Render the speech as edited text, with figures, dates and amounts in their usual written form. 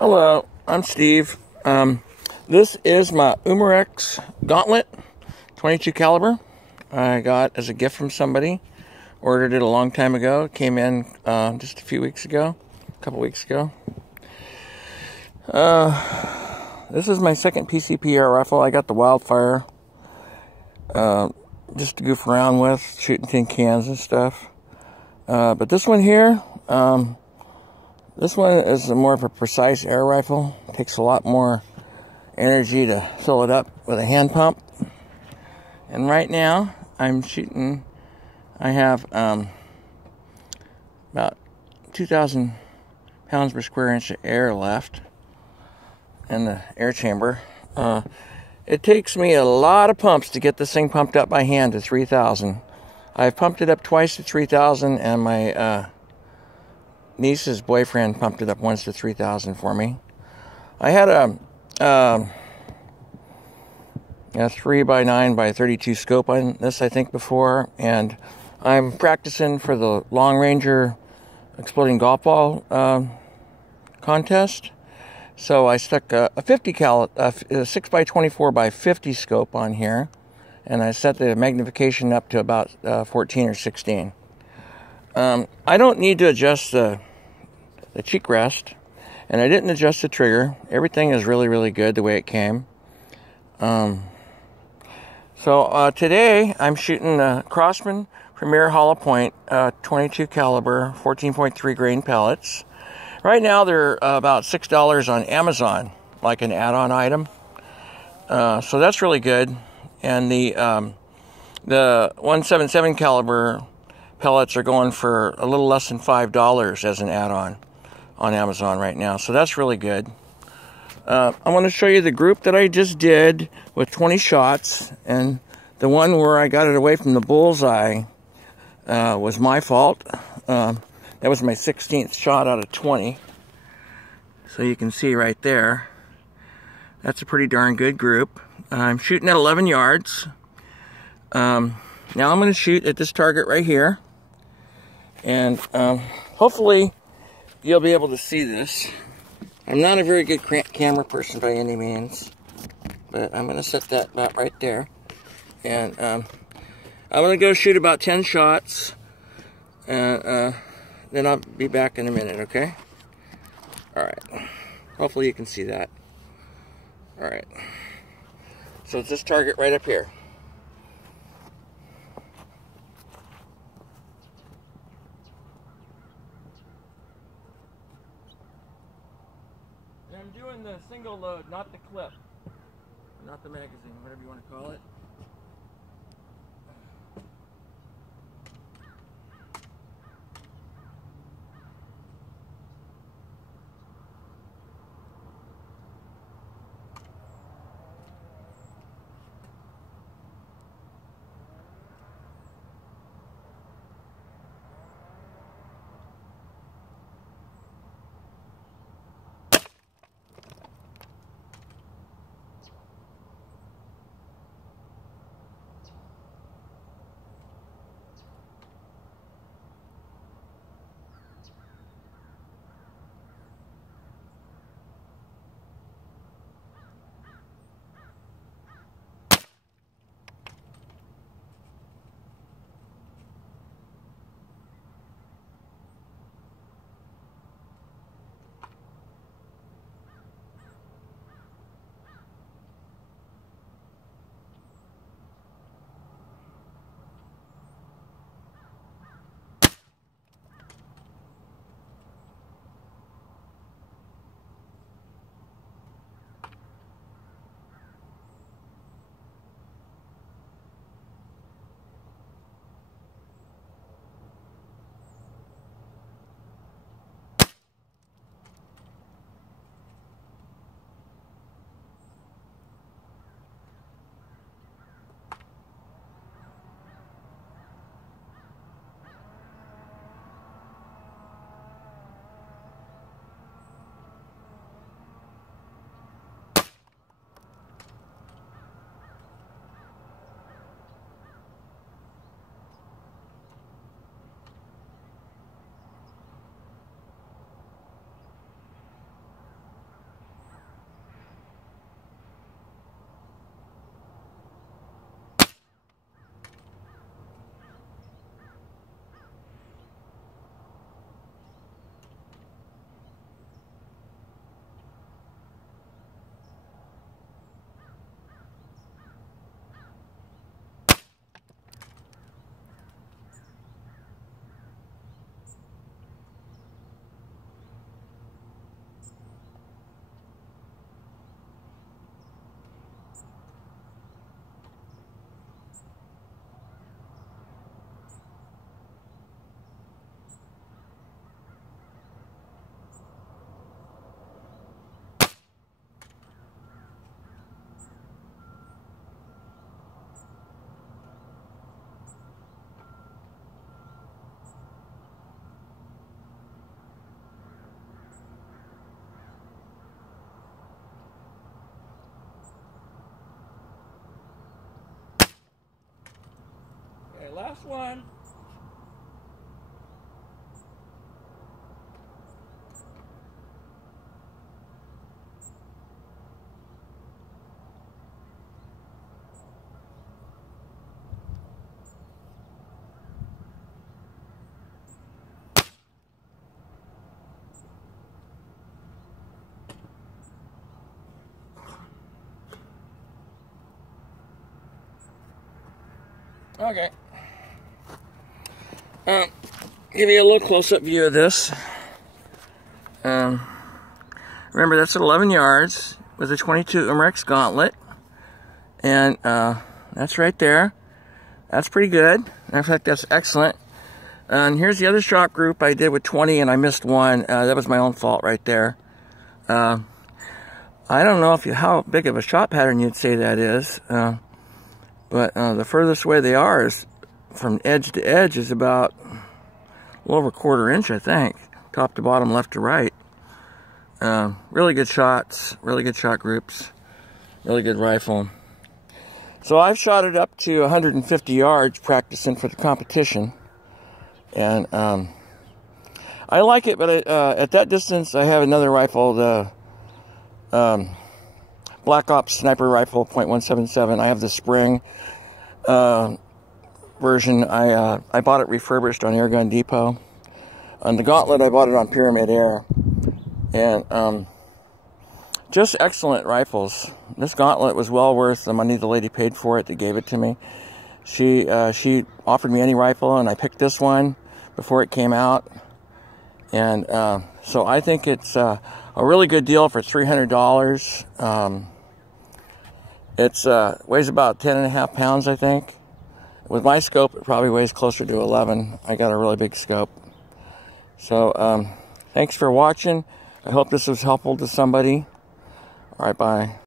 Hello, I'm Steve. This is my Umarex Gauntlet 22 caliber. I got as a gift from somebody. Ordered it a long time ago. It came in just a couple weeks ago. This is my second PCP air rifle. I got the Wildfire just to goof around with, shooting tin cans and stuff. But this one here, this one is more of a precise air rifle. It takes a lot more energy to fill it up with a hand pump. And right now, I'm shooting, I have about 2,000 pounds per square inch of air left in the air chamber. It takes me a lot of pumps to get this thing pumped up by hand to 3,000. I've pumped it up twice to 3,000, and my niece's boyfriend pumped it up once to 3,000 for me. I had a 3x9x32 scope on this, I think, before, and I'm practicing for the Long Ranger exploding golf ball contest. So I stuck a 6x24x50 scope on here, and I set the magnification up to about 14 or 16. I don't need to adjust the cheek rest, and I didn't adjust the trigger. Everything is really, really good the way it came. So today I'm shooting the Crosman Premiere Hollowpoint 22 caliber 14.3 grain pellets. Right now they're about $6 on Amazon, like an add-on item. So that's really good. And the 177 caliber pellets are going for a little less than $5 as an add-on on Amazon right now. So that's really good. I want to show you the group that I just did with 20 shots, and the one where I got it away from the bullseye was my fault. That was my 16th shot out of 20. So you can see right there, that's a pretty darn good group. I'm shooting at 11 yards. Now I'm going to shoot at this target right here, and hopefully you'll be able to see this. I'm not a very good camera person by any means, but I'm going to set that about right there. And I'm going to go shoot about 10 shots, and then I'll be back in a minute, okay? Alright. Hopefully you can see that. Alright. So it's this target right up here. And I'm doing the single load, not the clip. Not the magazine, whatever you want to call it. last one. Okay. Give you a little close-up view of this. Remember, that's at 11 yards with a 22 Umarex Gauntlet. And that's right there. That's pretty good. In fact, that's excellent. And here's the other shot group I did with 20, and I missed one. That was my own fault right there. I don't know how big of a shot pattern you'd say that is. But the furthest way they are is from edge to edge is about a little over 1/4 inch, I think. Top to bottom, left to right. Really good shots, really good shot groups, really good rifle. So I've shot it up to 150 yards practicing for the competition. And I like it, but at that distance I have another rifle, the Black Ops Sniper Rifle .177. I have the spring version. I bought it refurbished on Airgun Depot. On the Gauntlet, I bought it on Pyramid Air. And just excellent rifles. This Gauntlet was well worth the money the lady paid for it that gave it to me. She offered me any rifle, and I picked this one before it came out. And so I think it's a really good deal for $300. It weighs about 10.5 pounds, I think. With my scope, it probably weighs closer to 11. I got a really big scope. So thanks for watching. I hope this was helpful to somebody. All right, bye.